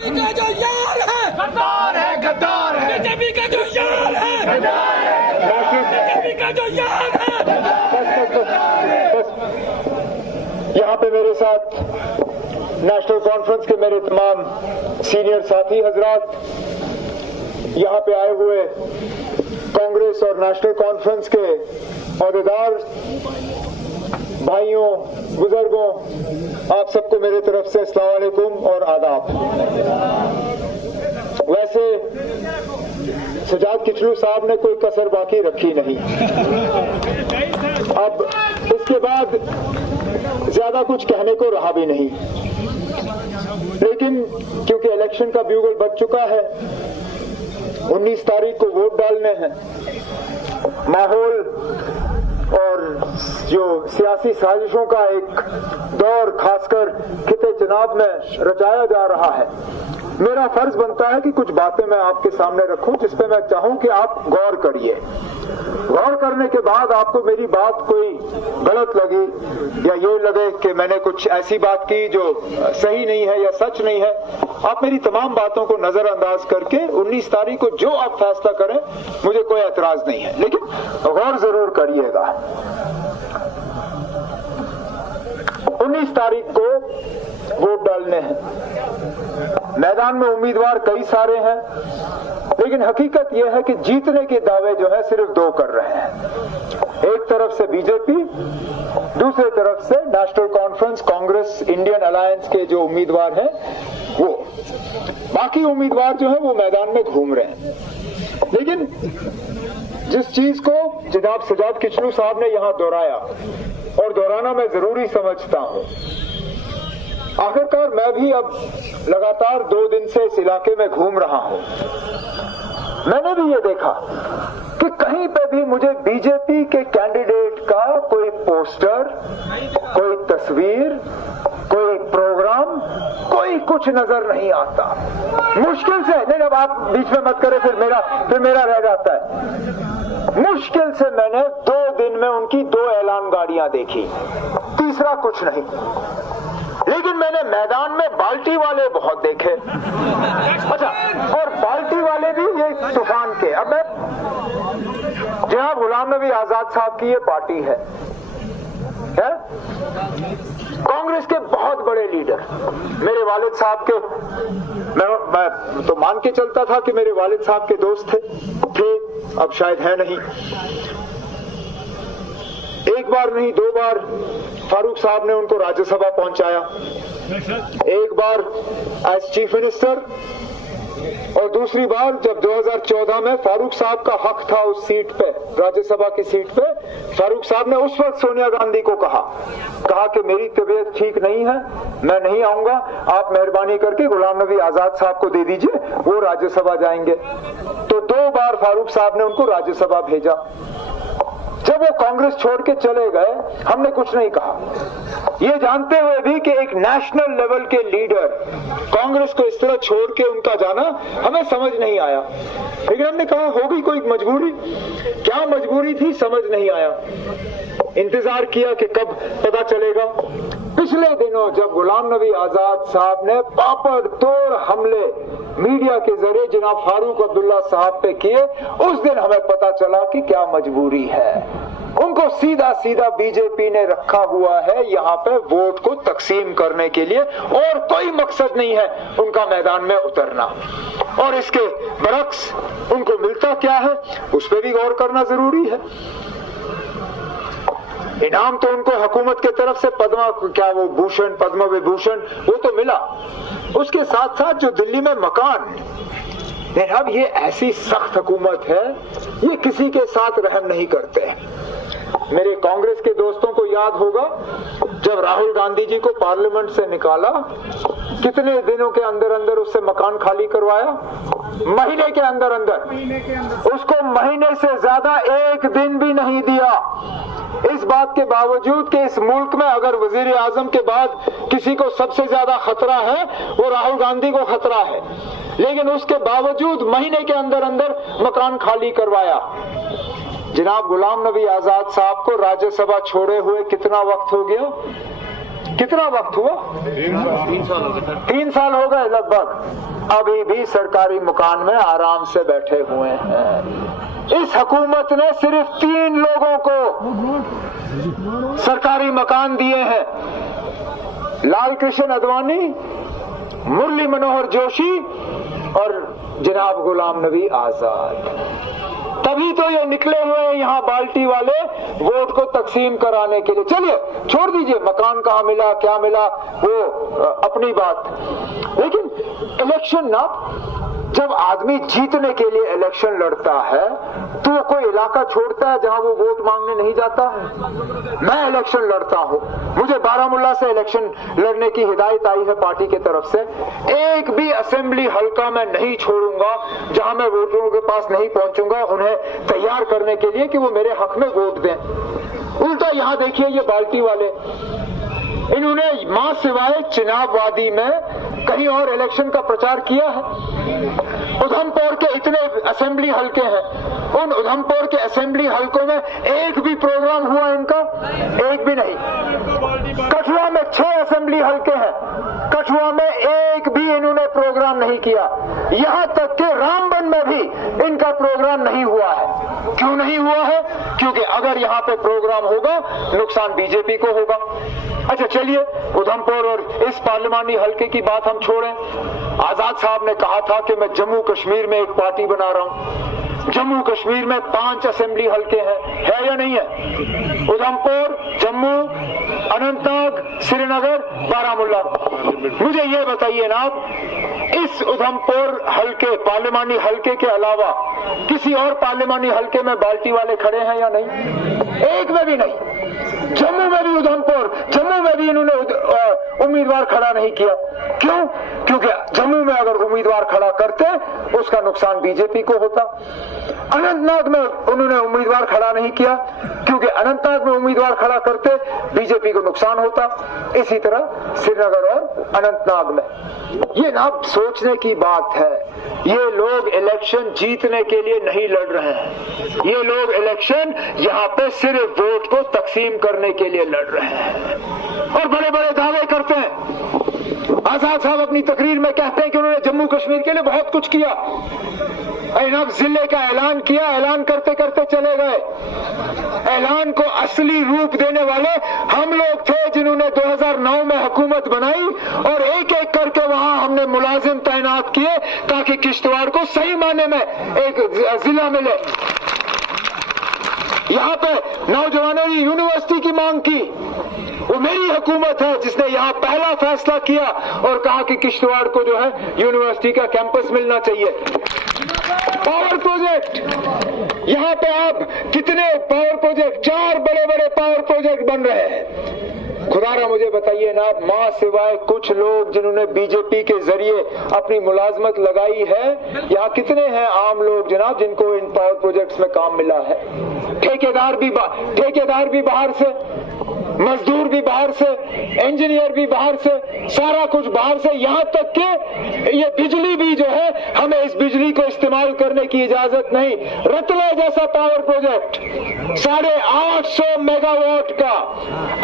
का जो यार है गद्दार है बीजेपी का जो यार है बीजेपी का जो यार है। यहाँ पे मेरे साथ नेशनल कॉन्फ्रेंस के मेरे तमाम सीनियर साथी हजरात, यहाँ पे आए हुए कांग्रेस और नेशनल कॉन्फ्रेंस के अहदेदार भाइयों बुजुर्गों, आप सबको मेरे तरफ से अस्सलाम वालेकुम और आदाब। वैसे सजाद किचलू साहब ने कोई कसर बाकी रखी नहीं। अब इसके बाद ज्यादा कुछ कहने को रहा भी नहीं, लेकिन क्योंकि इलेक्शन का ब्यूगल बज चुका है, 19 तारीख को वोट डालने हैं, माहौल और जो सियासी साजिशों का एक दौर खासकर खिते चुनाव में रचाया जा रहा है, मेरा फर्ज बनता है कि कुछ बातें मैं आपके सामने रखूं जिस पे मैं चाहूं कि आप गौर करिए। गौर करने के बाद आपको मेरी बात कोई गलत लगी या ये लगे कि मैंने कुछ ऐसी बात की जो सही नहीं है या सच नहीं है, आप मेरी तमाम बातों को नजरअंदाज करके 19 तारीख को जो आप फैसला करें मुझे कोई एतराज नहीं है, लेकिन गौर जरूर करिएगा। 19 तारीख को वोट डालने हैं, मैदान में उम्मीदवार कई सारे हैं, लेकिन हकीकत यह है कि जीतने के दावे जो है सिर्फ 2 कर रहे हैं। एक तरफ से बीजेपी, दूसरी तरफ से national conference, Congress, Indian alliance के जो उम्मीदवार हैं वो। बाकी उम्मीदवार जो है वो मैदान में घूम रहे हैं। लेकिन जिस चीज को जनाब सजाद किचलू साहब ने यहाँ दोहराया और दोहराना मैं जरूरी समझता हूँ, आखिरकार मैं भी अब लगातार 2 दिन से इस इलाके में घूम रहा हूं, मैंने भी ये देखा कि कहीं पे भी मुझे बीजेपी के कैंडिडेट का कोई पोस्टर, कोई तस्वीर, कोई प्रोग्राम, कोई कुछ नजर नहीं आता। मुश्किल से, नहीं अब आप बीच में मत करें, फिर मेरा रह जाता है। मुश्किल से मैंने 2 दिन में उनकी 2 ऐलान गाड़ियां देखी, तीसरा कुछ नहीं। लेकिन मैंने मैदान में बाल्टी वाले बहुत देखे। अच्छा, और बाल्टी वाले भी ये तूफान के। अब मैं जनाब गुलाम नबी आजाद साहब की ये पार्टी है? कांग्रेस के बहुत बड़े लीडर, मेरे वालिद साहब के, मैं तो मान के चलता था कि मेरे वालिद साहब के दोस्त थे, अब शायद है नहीं। एक बार नहीं 2 बार फारूक साहब ने उनको राज्यसभा पहुंचाया, एक बार एज चीफ मिनिस्टर, और दूसरी बार जब 2014 में फारूक साहब का हक था उस सीट पे, राज्यसभा की सीट पे, फारूक साहब ने उस वक्त सोनिया गांधी को कहा कि मेरी तबीयत ठीक नहीं है, मैं नहीं आऊंगा, आप मेहरबानी करके गुलाम नबी आजाद साहब को दे दीजिए, वो राज्यसभा जाएंगे। तो 2 बार फारूक साहब ने उनको राज्यसभा भेजा। जब वो कांग्रेस छोड़ के चले गए, हमने कुछ नहीं कहा, ये जानते हुए भी कि एक नेशनल लेवल के लीडर कांग्रेस को इस तरह छोड़ के उनका जाना हमें समझ नहीं आया। लेकिन हमने कहा होगी कोई मजबूरी, क्या मजबूरी थी समझ नहीं आया। इंतजार किया कि कब पता चलेगा। पिछले दिनों जब गुलाम नबी आजाद साहब ने पापड़ तोड़ हमले मीडिया के जरिए जनाब फारूक अब्दुल्ला साहब पे किए, उस दिन हमें पता चला कि क्या मजबूरी है। उनको सीधा सीधा बीजेपी ने रखा हुआ है यहाँ पे वोट को तकसीम करने के लिए, और कोई मकसद नहीं है उनका मैदान में उतरना। और इसके बरक्स उनको मिलता क्या है उस पर भी गौर करना जरूरी है। इनाम तो उनको हुकूमत के तरफ से पद्म विभूषण वो तो मिला, उसके साथ साथ जो दिल्ली में मकान। अब ये ऐसी सख्त हुकूमत है, ये किसी के साथ रहम नहीं करते। मेरे कांग्रेस के दोस्तों को याद होगा जब राहुल गांधी जी को पार्लियामेंट से निकाला, कितने दिनों के अंदर अंदर उससे मकान खाली करवाया? महीने के अंदर अंदर। उसको महीने से ज्यादा 1 दिन भी नहीं दिया। इस बात के बावजूद कि इस मुल्क में अगर वजीर आजम के बाद किसी को सबसे ज्यादा खतरा है वो राहुल गांधी को खतरा है, लेकिन उसके बावजूद महीने के अंदर अंदर मकान खाली करवाया। जनाब गुलाम नबी आजाद साहब को राज्यसभा छोड़े हुए कितना वक्त हो गया? कितना वक्त हुआ? 3 साल हो गए लगभग। अभी भी सरकारी मकान में आराम से बैठे हुए हैं। इस हुकूमत ने सिर्फ 3 लोगों को सरकारी मकान दिए हैं, लाल कृष्ण आडवाणी, मुरली मनोहर जोशी और जनाब गुलाम नबी आजाद। तभी तो ये निकले हुए हैं यहाँ बाल्टी वाले वोट को तकसीम कराने के लिए। चलिए छोड़ दीजिए मकान कहाँ मिला क्या मिला, वो अपनी बात। लेकिन इलेक्शन ना, जब आदमी जीतने के लिए इलेक्शन लड़ता है तो वो कोई इलाका छोड़ता है जहां वो वोट मांगने नहीं जाता है। मैं इलेक्शन लड़ता हूं, मुझे बारामूला से इलेक्शन लड़ने की हिदायत आई है पार्टी की तरफ से। एक भी असेंबली हल्का मैं नहीं छोड़ूंगा जहां मैं वोटरों के पास नहीं पहुंचूंगा उन्हें तैयार करने के लिए कि वो मेरे हक में वोट दें। उल्टा यहां देखिए ये बाल्टी वाले, इन्होंने मां सिवाय चिनाब वादी में कहीं और इलेक्शन का प्रचार किया है? उधमपुर के इतने असेंबली हलके हैं, उन उधमपुर के असेंबली हलकों में एक भी प्रोग्राम हुआ इनका? एक भी नहीं। कठुआ में 6 असेंबली हलके हैं, कठुआ में एक भी इन्होंने प्रोग्राम नहीं किया। यहां तक कि रामबन में भी इनका प्रोग्राम नहीं हुआ है। क्यों नहीं हुआ है? क्योंकि अगर यहाँ पे प्रोग्राम होगा नुकसान बीजेपी को होगा। अच्छा चलिए, उधमपुर और इस पार्लिमानी हलके की बात हम छोड़ें। आजाद साहब ने कहा था कि मैं जम्मू कश्मीर में एक पार्टी बना रहा हूं। जम्मू कश्मीर में 5 असेंबली हलके हैं, है या नहीं है? उधमपुर, जम्मू, अनंतनाग, श्रीनगर, बारामूला। मुझे ये बताइए ना, इस उधमपुर हलके पार्लिमानी हलके के अलावा किसी और पार्लिमानी हलके में बाल्टी वाले खड़े हैं या नहीं? एक में भी नहीं। जम्मू में भी उधमपुर, जम्मू में भी इन्होंने उम्मीदवार खड़ा नहीं किया। क्यों? क्योंकि जम्मू में अगर उम्मीदवार खड़ा करते उसका नुकसान बीजेपी को होता। अनंतनाग में उन्होंने उम्मीदवार खड़ा नहीं किया क्योंकि अनंतनाग में उम्मीदवार खड़ा करते बीजेपी को नुकसान होता। इसी तरह श्रीनगर और अनंतनाग में। ये ना सोचने की बात है। ये लोग इलेक्शन जीतने के लिए नहीं लड़ रहे हैं, ये लोग इलेक्शन यहाँ पे सिर्फ वोट को तकसीम करने के लिए लड़ रहे हैं और बड़े बड़े दावे करते हैं। आजाद साहब अपनी तकरीर में कहते हैं कि उन्होंने जम्मू कश्मीर के लिए बहुत कुछ किया, ऐनाब जिले का ऐलान किया, ऐलान करते करते चले गए। ऐलान को असली रूप देने वाले हम लोग थे जिन्होंने 2009 में हुकूमत बनाई और एक एक करके वहां हमने मुलाजिम तैनात किए ताकि किश्तवाड़ को सही मायने में एक जिला मिले। यहाँ पे नौजवानों ने यूनिवर्सिटी की मांग की, वो मेरी हुकूमत है जिसने यहाँ पहला फैसला किया और कहा कि किश्तवाड़ को जो है यूनिवर्सिटी का कैंपस मिलना चाहिए। पावर प्रोजेक्ट, यहाँ पे आप कितने पावर प्रोजेक्ट, 4 बड़े बड़े पावर प्रोजेक्ट बन रहे हैं। खुदारा मुझे बताइए ना, मां सिवाय कुछ लोग जिन्होंने बीजेपी के जरिए अपनी मुलाजमत लगाई है, यहाँ कितने हैं आम लोग जनाब जिनको इन पावर प्रोजेक्ट्स में काम मिला है? ठेकेदार भी बाहर से, मजदूर भी बाहर से, इंजीनियर भी बाहर से, सारा कुछ बाहर से। यहाँ तक कि ये बिजली भी जो है, हमें इस बिजली को इस्तेमाल करने की इजाजत नहीं। रतला जैसा पावर प्रोजेक्ट 850 मेगावाट का,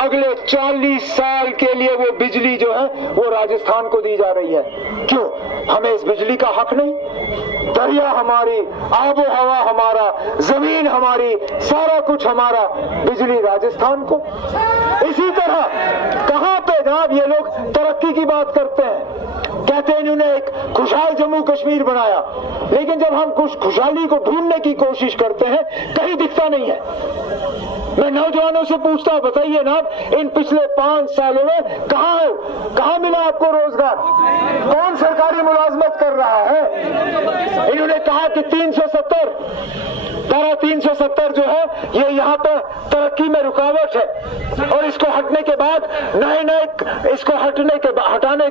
अगले 40 साल के लिए वो बिजली जो है वो राजस्थान को दी जा रही है। क्यों? हमें इस बिजली का हक नहीं? दरिया हमारी, आबो हवा हमारा, जमीन हमारी, सारा कुछ हमारा, बिजली राजस्थान को। इसी तरह कहां पे जनाब ये लोग तरक्की की बात करते हैं, कहते हैं इन्होंने एक खुशहाल जम्मू कश्मीर बनाया, लेकिन जब हम खुशहाली को ढूंढने की कोशिश करते हैं कहीं दिखता नहीं है। मैं नौजवानों से पूछता हूं, बताइए ना, इन पिछले 5 सालों में कहां मिला आपको रोजगार? कौन सरकारी मुलाजमत कर रहा है? इन्होंने कहा कि 370 जो है ये यहाँ पे तरक्की में रुकावट है और इसको हटाने के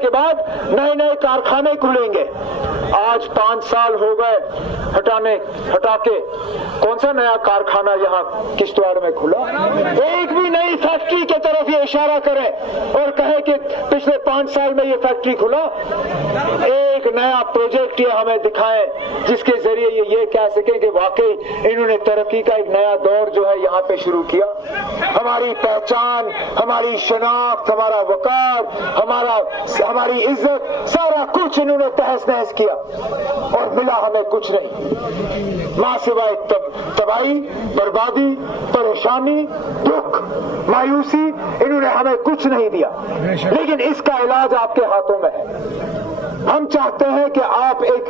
बाद नए कारखाने खुलेंगे। आज 5 साल हो गए हटा के, कौन सा नया कारखाना यहाँ किश्तवाड़ में खुला? एक भी नई फैक्ट्री की तरफ ये इशारा करें और कहे कि पिछले 5 साल में ये फैक्ट्री खुला, एक एक नया प्रोजेक्ट ये हमें दिखाएं जिसके जरिए ये कह सकें कि वाकई इन्होंने तरक्की का एक नया दौर जो है यहाँ पे शुरू किया। हमारी पहचान, हमारी शनाख्त, हमारा वकार, हमारी इज्जत, सारा कुछ इन्होंने तहस नहस किया और मिला हमें कुछ नहीं, मां सिवाय तबाही, बर्बादी, परेशानी, दुख, मायूसी। इन्होंने हमें कुछ नहीं दिया, लेकिन इसका इलाज आपके हाथों में है। हम चाहते हैं कि आप एक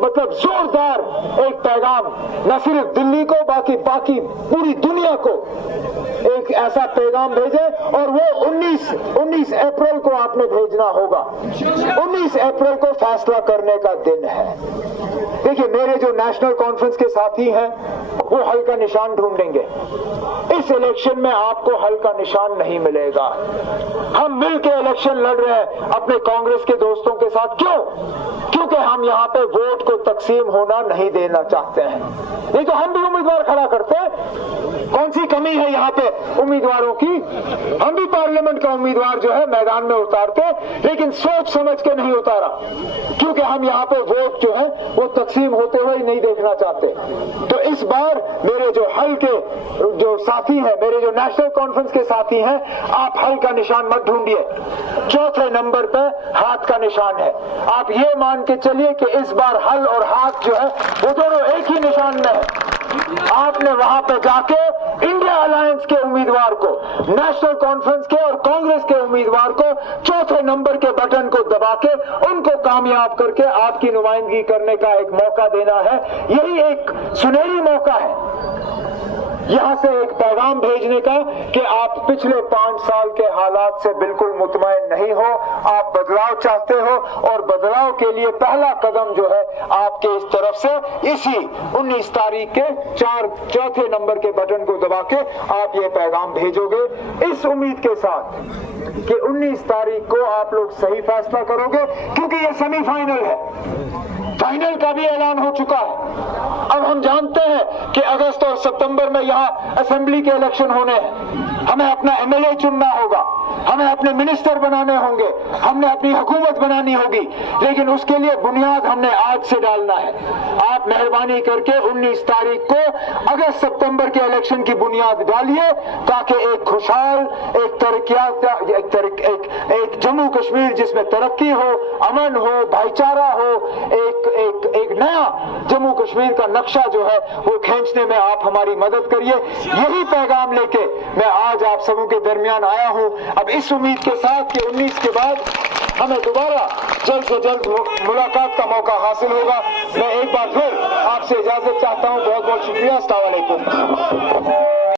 मतलब जोरदार एक पैगाम न सिर्फ दिल्ली को बाकी पूरी दुनिया को एक ऐसा पैगाम भेजें, और वो 19 अप्रैल को आपने भेजना होगा। 19 अप्रैल को फैसला करने का दिन है। देखिए, मेरे जो नेशनल कॉन्फ्रेंस के साथी हैं वो हल का निशान ढूंढेंगे। इस इलेक्शन में आपको हल का निशान नहीं मिलेगा। हम मिलकर इलेक्शन लड़ रहे हैं अपने कांग्रेस के दोस्तों के साथ। क्यों? क्योंकि हम यहाँ पे वोट को तकसीम होना नहीं देना चाहते हैं। नहीं तो हम भी उम्मीदवार खड़ा करते हैं। कौन सी कमी है यहाँ पे उम्मीदवारों की? हम भी पार्लियामेंट का उम्मीदवार जो है मैदान में उतारते, लेकिन सोच समझ के नहीं उतारा, क्योंकि हम यहाँ पे वोट जो है वो तकसीम होते हुए ही नहीं देखना चाहते। तो इस बार मेरे जो हल के जो साथी हैं, मेरे जो नेशनल कॉन्फ्रेंस के साथी हैं, आप हल का निशान मत ढूंढिए। चौथे नंबर पे हाथ का निशान है। आप ये मान के चलिए कि इस बार हल और हाथ जो है वो दोनों एक ही निशान में है। आपने वहां पे जाके इंडिया अलायंस के उम्मीदवार को, नेशनल कॉन्फ्रेंस के और कांग्रेस के उम्मीदवार को चौथे नंबर के बटन को दबा के उनको कामयाब करके आपकी नुमाइंदगी करने का एक मौका देना है। यही एक सुनहरी मौका है यहां से एक पैगाम भेजने का कि आप पिछले 5 साल के हालात से बिल्कुल मुतमईन नहीं हो, आप बदलाव चाहते हो, और बदलाव के लिए पहला कदम जो है आपके इस तरफ से इसी 19 तारीख के चौथे नंबर के बटन को दबा के आप ये पैगाम भेजोगे, इस उम्मीद के साथ कि 19 तारीख को आप लोग सही फैसला करोगे, क्योंकि ये सेमीफाइनल है। फाइनल का भी ऐलान हो चुका है। अब हम जानते हैं कि अगस्त और सितंबर में यहाँ असेंबली के इलेक्शन होने हैं। हमें अपना एमएलए चुनना होगा, हमें अपने मिनिस्टर बनाने होंगे, हमने अपनी हुकूमत बनानी होगी, लेकिन उसके लिए बुनियाद हमने आज से डालना है। आप मेहरबानी करके 19 तारीख को अगस्त सितंबर के इलेक्शन की बुनियाद डालिए, ताकि एक खुशहाल, एक जम्मू कश्मीर जिसमें तरक्की हो, अमन हो, भाईचारा हो, एक नया जम्मू कश्मीर का नक्शा जो है वो खींचने में आप हमारी मदद करिए। यही पैगाम लेके मैं आज आप सबों के दरमियान आया हूं, अब इस उम्मीद के साथ कि 19 के बाद हमें दोबारा जल्द से जल्द मुलाकात का मौका हासिल होगा। मैं एक बार फिर आपसे इजाजत चाहता हूं। बहुत बहुत शुक्रिया। अस्सलाम वालेकुम।